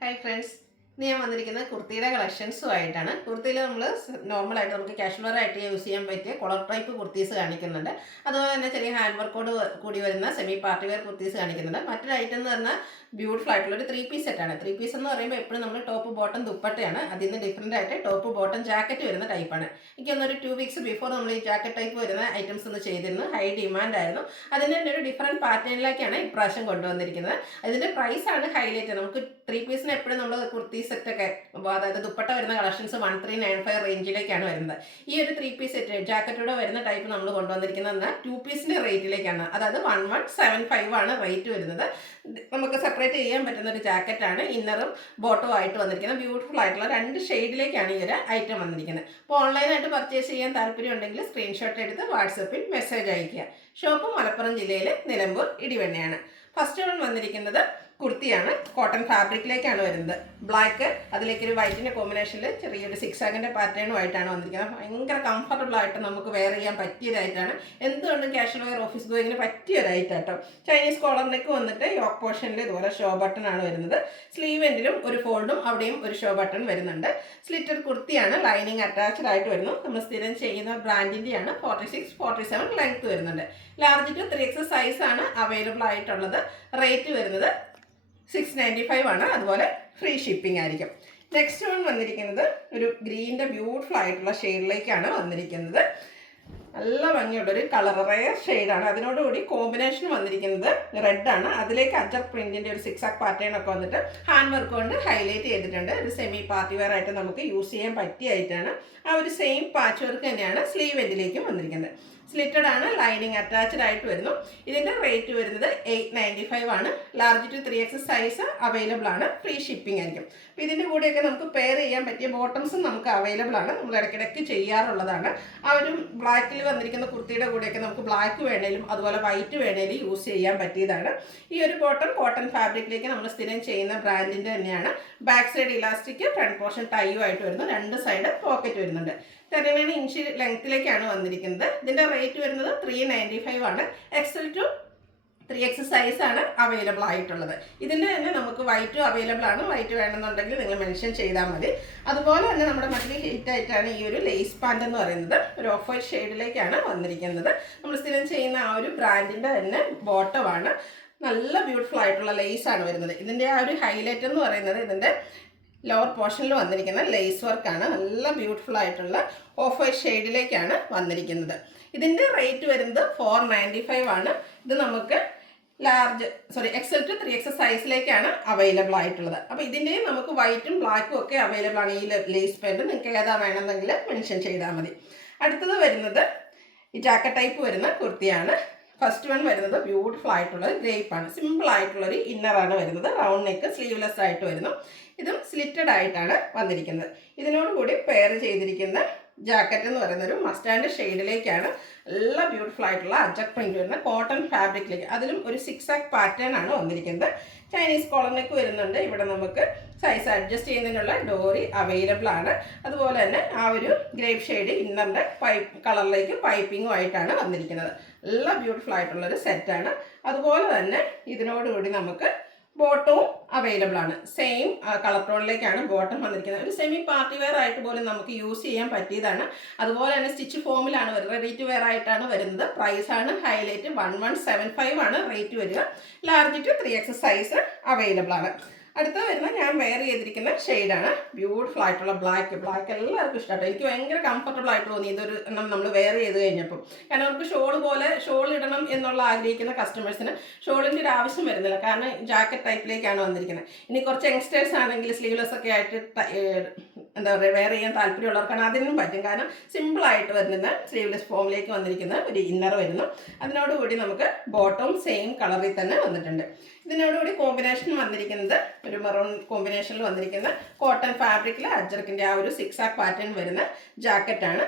Hi friends. ഇന്ന് ഞാൻ വന്നിരിക്കുന്നത് കുർത്തിയുടെ കളക്ഷൻസുമായിട്ടാണ്. കുർത്തിയിൽ നമ്മൾ നോർമലായിട്ട് നമുക്ക് കാഷ്വൽ വെയർ ആയിട്ട് യൂസ് ചെയ്യാൻ പറ്റിയ കോളർ ടൈപ്പ് കുർത്തീസ് കാണിക്കുന്നുണ്ട്. അതുപോലെ തന്നെ ചെറിയ ഹാൻഡ് വർക്കോട് കൂടി വരുന്ന സെമി പാർട്ടി വെയർ കുർത്തീസ് കാണിക്കുന്നുണ്ട്. മറ്റൊരു ഐറ്റം എന്ന് പറഞ്ഞാൽ ബ്യൂട്ടിഫുൾ ആയിട്ടുള്ള ഒരു 3 പീസ് സെറ്റാണ്. 3 പീസ് എന്ന് പറയുമ്പോൾ എപ്പോഴും നമ്മൾ ടോപ്പ് ബോട്ടം ദുപ്പട്ടയാണ്. അതിൽ നിന്ന് ഡിഫറൻ്റ് ആയിട്ട് ടോപ്പ് ബോട്ടം ജാക്കറ്റ് വരുന്ന ടൈപ്പാണ്. എനിക്കൊന്നൊരു 2 വീക്സ് ബിഫോർ നമ്മൾ ഈ ജാക്കറ്റ് ടൈപ്പ് വരുന്ന ഐറ്റംസ് ഒന്ന് ചെയ്തിരുന്നു. ഹൈ ഡിമാൻഡ് ആയിരുന്നു. അതിന് തന്നെ ഒരു ഡിഫറൻറ്റ് പാറ്റേണിലേക്കാണ് ഇപ്രാവശ്യം കൊണ്ടുവന്നിരിക്കുന്നത്. അതിൻ്റെ പ്രൈസാണ് ഹൈലൈറ്റ്. നമുക്ക് 3 പീസിന് എപ്പോഴും നമ്മൾ കുർത്തി സെറ്റൊക്കെ, അതായത് ദുപ്പട്ട വരുന്ന കളക്ഷൻസ് 1395 റേഞ്ചിലേക്കാണ് വരുന്നത്. ഈ ഒരു 3 പീസ് സെറ്റ് ജാക്കറ്റോടെ വരുന്ന ടൈപ്പ് നമ്മൾ കൊണ്ടുവന്നിരിക്കുന്നത് 2 പീസിൻ്റെ റേറ്റിലേക്കാണ്. അതായത് 1175 ആണ് റേറ്റ് വരുന്നത്. നമുക്ക് സെപ്പറേറ്റ് ചെയ്യാൻ പറ്റുന്ന ഒരു ജാക്കറ്റാണ്. ഇന്നറും ബോട്ടവും ആയിട്ട് വന്നിരിക്കുന്നത്. ബ്യൂട്ടിഫുൾ ആയിട്ടുള്ള 2 ഷെയ്ഡിലേക്കാണ് ഈ ഒരു ഐറ്റം വന്നിരിക്കുന്നത്. അപ്പോൾ ഓൺലൈനായിട്ട് പർച്ചേസ് ചെയ്യാൻ താല്പര്യം ഉണ്ടെങ്കിൽ സ്ക്രീൻഷോട്ട് എടുത്ത് വാട്സപ്പിൽ മെസ്സേജ് അയയ്ക്കുക. ഷോപ്പ് മലപ്പുറം ജില്ലയിലെ നിലമ്പൂർ ഇടിവണ്ണയാണ്. ഫസ്റ്റ് വൺ വന്നിരിക്കുന്നത് കുർത്തിയാണ്. കോട്ടൺ ഫാബ്രിക്കിലേക്കാണ് വരുന്നത്. ബ്ലാക്ക് അതിലേക്കൊരു വൈറ്റിൻ്റെ കോമ്പിനേഷനിൽ ചെറിയൊരു സിക്സാഗിൻ്റെ പാറ്റേണുമായിട്ടാണ് വന്നിരിക്കുന്നത്. ഭയങ്കര കംഫർട്ടബിൾ ആയിട്ട് നമുക്ക് വെയർ ചെയ്യാൻ പറ്റിയൊരായിട്ടാണ്. എന്തുകൊണ്ടും കാഷ്വൽ വെയർ ഓഫീസ് ഗോയിങ്ങിന് പറ്റിയൊരായിട്ടാട്ടോ. ചൈനീസ് കോളർ നെക്ക് വന്നിട്ട് യോക്ക് പോർഷനിൽ ഇതുപോലെ ഷോ ബട്ടൺ ആണ് വരുന്നത്. സ്ലീവ് എൻഡിലും ഒരു ഫോൾഡും അവിടെയും ഒരു ഷോ ബട്ടൺ വരുന്നുണ്ട്. സ്ലിറ്റഡ് കുർത്തിയാണ്. ലൈനിങ് അറ്റാച്ച്ഡ് ആയിട്ട് വരുന്നു. നമ്മൾ സ്ഥിരം ചെയ്യുന്ന ബ്രാൻഡിൻ്റെയാണ്. 46-47 ലെങ്ത് വരുന്നുണ്ട്. ലാർജ് ടു 3X സൈസാണ് അവൈലബിൾ ആയിട്ടുള്ളത്. റേറ്റ് വരുന്നത് 695 ആണ്. അതുപോലെ ഫ്രീ ഷിപ്പിംഗ് ആയിരിക്കും. നെക്സ്റ്റ് വൺ വന്നിരിക്കുന്നത് ഒരു ഗ്രീനിൻ്റെ ബ്യൂട്ടിഫുൾ ആയിട്ടുള്ള ഷെയ്ഡിലേക്കാണ് വന്നിരിക്കുന്നത്. നല്ല ഭംഗിയുള്ളൊരു കളർ റെയർ ഷെയ്ഡാണ്. അതിനോടുകൂടി കോമ്പിനേഷൻ വന്നിരിക്കുന്നത് റെഡാണ്. അതിലേക്ക് അജർ പ്രിൻറ്റിൻ്റെ ഒരു സിക്സാക് പാറ്റേൺ ഒക്കെ വന്നിട്ട് ഹാൻഡ് വർക്ക് കൊണ്ട് ഹൈലൈറ്റ് ചെയ്തിട്ടുണ്ട്. ഒരു സെമി പാർട്ടി വെയർ ആയിട്ട് നമുക്ക് യൂസ് ചെയ്യാൻ പറ്റിയായിട്ടാണ്. ആ ഒരു സെയിം പാച്ച് വർക്ക് തന്നെയാണ് സ്ലീവ് എൻഡിലേക്കും വന്നിരിക്കുന്നത്. സ്ലിറ്റഡ് ആണ്. ലൈനിങ് അറ്റാച്ച്ഡ് ആയിട്ട് വരുന്നു. ഇതിൻ്റെ റേറ്റ് വരുന്നത് 895 ആണ്. Large to 3X size available ആണ്. ഫ്രീ ഷിപ്പിംഗ് ആയിരിക്കും. അപ്പോൾ ഇതിൻ്റെ കൂടെയൊക്കെ നമുക്ക് പെയർ ചെയ്യാൻ പറ്റിയ ബോട്ടംസും നമുക്ക് അവൈലബിൾ ആണ്. നമ്മൾ ഇടയ്ക്കിടയ്ക്ക് ചെയ്യാറുള്ളതാണ്. ആ ഒരു ബ്ലാക്കിൽ വന്നിരിക്കുന്ന കുർത്തിയുടെ കൂടെയൊക്കെ നമുക്ക് ബ്ലാക്ക് വേണേലും അതുപോലെ വൈറ്റ് വേണേലും യൂസ് ചെയ്യാൻ പറ്റിയതാണ്. ഈ ഒരു ബോട്ടം കോട്ടൺ ഫാബ്രിക്കിലേക്ക് നമ്മൾ സ്ഥിരം ചെയ്യുന്ന ബ്രാൻഡിൻ്റെ തന്നെയാണ്. Back side elastic, front portion ടൈയും ആയിട്ട് വരുന്നു. 2 സൈഡ് പോക്കറ്റ് വരുന്നുണ്ട്. 39 ഇഞ്ച് ലെങ്ത്തിലേക്കാണ് വന്നിരിക്കുന്നത്. ഇതിൻ്റെ റേറ്റ് വരുന്നത് 395 ആണ്. XL to 3X സൈസാണ് അവൈലബിൾ ആയിട്ടുള്ളത്. ഇതിൻ്റെ തന്നെ നമുക്ക് വൈറ്റും അവൈലബിൾ ആണ്. വൈറ്റ് വേണമെന്നുണ്ടെങ്കിൽ നിങ്ങൾ മെൻഷൻ ചെയ്താൽ മതി. അതുപോലെ തന്നെ നമ്മുടെ മറ്റൊരു ഹിറ്റായിട്ടാണ് ഈ ഒരു ലേസ് പാൻ്റ് എന്ന് പറയുന്നത്. ഒരു ഓഫ് വൈറ്റ് ഷെയ്ഡിലേക്കാണ് വന്നിരിക്കുന്നത്. നമ്മൾ സ്ഥിരം ചെയ്യുന്ന ആ ഒരു ബ്രാൻഡിൻ്റെ തന്നെ ബോട്ടമാണ്. നല്ല ബ്യൂട്ടിഫുൾ ആയിട്ടുള്ള ലേസാണ് വരുന്നത്. ഇതിൻ്റെ ആ ഒരു ഹൈലൈറ്റ് എന്ന് പറയുന്നത് ഇതിൻ്റെ ലോവർ പോർഷനിൽ വന്നിരിക്കുന്ന ലേസ് വർക്കാണ്. നല്ല ബ്യൂട്ടിഫുൾ ആയിട്ടുള്ള ഓഫ് വൈറ്റ് ഷെയ്ഡിലേക്കാണ് വന്നിരിക്കുന്നത്. ഇതിൻ്റെ റേറ്റ് വരുന്നത് 495 ആണ്. ഇത് നമുക്ക് XL to 3X സൈസിലേക്കാണ് അവൈലബിൾ ആയിട്ടുള്ളത്. അപ്പോൾ ഇതിൻ്റെയും നമുക്ക് വൈറ്റും ബ്ലാക്കും ഒക്കെ അവൈലബിൾ ആണ്. ഈ ലേസ് പാൻറ് നിങ്ങൾക്ക് ഏതാ വേണമെന്നെങ്കിൽ മെൻഷൻ ചെയ്താൽ മതി. അടുത്തത് വരുന്നത് ഈ ജാക്കറ്റ് ടൈപ്പ് വരുന്ന കുർത്തിയാണ്. ഫസ്റ്റ് വൺ വരുന്നത് ബ്യൂട്ടിഫുൾ ആയിട്ടുള്ള ഗ്രേപ്പാണ്. സിമ്പിൾ ആയിട്ടുള്ളൊരു ഇന്നറാണ് വരുന്നത്. റൗണ്ട് നെക്ക്, സ്ലീവ്ലെസ് ആയിട്ട് വരുന്നു. ഇതും സ്ലിറ്റഡ് ആയിട്ടാണ് വന്നിരിക്കുന്നത്. ഇതിനോടുകൂടി പെയർ ചെയ്തിരിക്കുന്ന ജാക്കറ്റ് എന്ന് പറയുന്ന ഒരു മസ്റ്റാൻഡ് ഷെയ്ഡിലേക്കാണ്. നല്ല ബ്യൂട്ടിഫുൾ ആയിട്ടുള്ള അജക് പ്രിന്റ് വരുന്ന കോട്ടൺ ഫാബ്രിക്കിലേക്ക്, അതിലും ഒരു സിക്സാക് പാറ്റേൺ ആണ് വന്നിരിക്കുന്നത്. ചൈനീസ് കോളർ നെക്ക് വരുന്നുണ്ട്. ഇവിടെ നമുക്ക് സൈസ് അഡ്ജസ്റ്റ് ചെയ്യുന്നതിനുള്ള ഡോറി അവൈലബിൾ ആണ്. അതുപോലെ തന്നെ ആ ഒരു ഗ്രേപ്പ് ഷെയ്ഡ് ഇന്നറിൻ്റെ കളറിലേക്ക് പൈപ്പിങ്ങും ആയിട്ടാണ് വന്നിരിക്കുന്നത്. നല്ല ബ്യൂട്ടിഫുൾ ആയിട്ടുള്ളൊരു സെറ്റാണ്. അതുപോലെ തന്നെ ഇതിനോടുകൂടി നമുക്ക് ബോട്ടവും അവൈലബിൾ ആണ്. സെയിം കളർ ടോണിലേക്കാണ് ബോട്ടം വന്നിരിക്കുന്നത്. ഒരു സെമി പാർട്ടി വെയർ ആയിട്ട് പോലും നമുക്ക് യൂസ് ചെയ്യാൻ പറ്റിയതാണ്. അതുപോലെ തന്നെ സ്റ്റിച്ച് ഫോമിലാണ് റെഡി ടു വെയർ ആയിട്ടാണ് വരുന്നത്. പ്രൈസാണ് ഹൈലൈറ്റ്. 1175 ആണ് റേറ്റ് വരിക. Large to 3X size available ആണ്. അടുത്ത വരുന്ന ഞാൻ വെയർ ചെയ്തിരിക്കുന്ന ഷെയ്ഡാണ്. ബ്യൂട്ടിഫുൾ ആയിട്ടുള്ള ബ്ലാക്ക് എല്ലാവർക്കും ഇഷ്ടമാട്ടോ. എനിക്ക് ഭയങ്കര കംഫർട്ടബിൾ ആയിട്ട് തോന്നി ഇതൊരു നമ്മൾ വെയർ ചെയ്ത് കഴിഞ്ഞപ്പം. കാരണം അവർക്ക് ഷോൾ ഇടണം എന്നുള്ള ആഗ്രഹിക്കുന്ന കസ്റ്റമേഴ്സിന് ഷോളിൻ്റെ ഒരു ആവശ്യം വരുന്നില്ല. കാരണം ജാക്കറ്റ് ടൈപ്പിലേക്കാണ് വന്നിരിക്കുന്നത്. ഇനി കുറച്ച് യങ്സ്റ്റേഴ്സ് ആണെങ്കിൽ സ്ലീവ്ലെസ് ഒക്കെ ആയിട്ട് എന്താ പറയുക വെയർ ചെയ്യാൻ താല്പര്യമുള്ളവർക്കാണ് അതിനും പറ്റും. കാരണം സിമ്പിളായിട്ട് വരുന്ന സ്ലീവ്ലെസ് ഫോമിലേക്ക് വന്നിരിക്കുന്ന ഒരു ഇന്നർ വരുന്നു. അതിനോടുകൂടി നമുക്ക് ബോട്ടം സെയിം കളറിൽ തന്നെ വന്നിട്ടുണ്ട്. ഇതിനോടുകൂടി കോമ്പിനേഷൻ വന്നിരിക്കുന്നത് ഒരു മെറൂൺ കോമ്പിനേഷനിൽ വന്നിരിക്കുന്ന കോട്ടൺ ഫാബ്രിക്കിൽ അജ്രക്കിൻ്റെ ആ ഒരു സിക്സാക് പാറ്റേൺ വരുന്ന ജാക്കറ്റാണ്.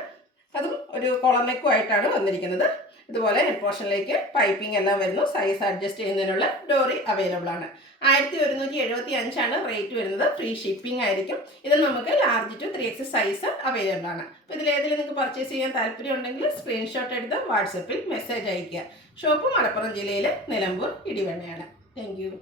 അതും ഒരു കോളർ നെക്കുമായിട്ടാണ് വന്നിരിക്കുന്നത്. ഇതുപോലെ നെക്ക് പോർഷനിലേക്ക് പൈപ്പിംഗ് എല്ലാം വരുന്നു. സൈസ് അഡ്ജസ്റ്റ് ചെയ്യുന്നതിനുള്ള ഡോറി അവൈലബിൾ ആണ്. 1175 ആണ് റേറ്റ് വരുന്നത്. ഫ്രീ ഷിപ്പിംഗ് ആയിരിക്കും. ഇത് നമുക്ക് large to 3X size available ആണ്. അപ്പോൾ ഇതിലേതെങ്കിലും നിങ്ങൾക്ക് പർച്ചേസ് ചെയ്യാൻ താല്പര്യം ഉണ്ടെങ്കിൽ സ്ക്രീൻഷോട്ട് എടുത്ത് വാട്സപ്പിൽ മെസ്സേജ് അയയ്ക്കുക. ഷോപ്പ് മലപ്പുറം ജില്ലയിലെ നിലമ്പൂർ ഇടിവണ്ണയാണ്. Thank you.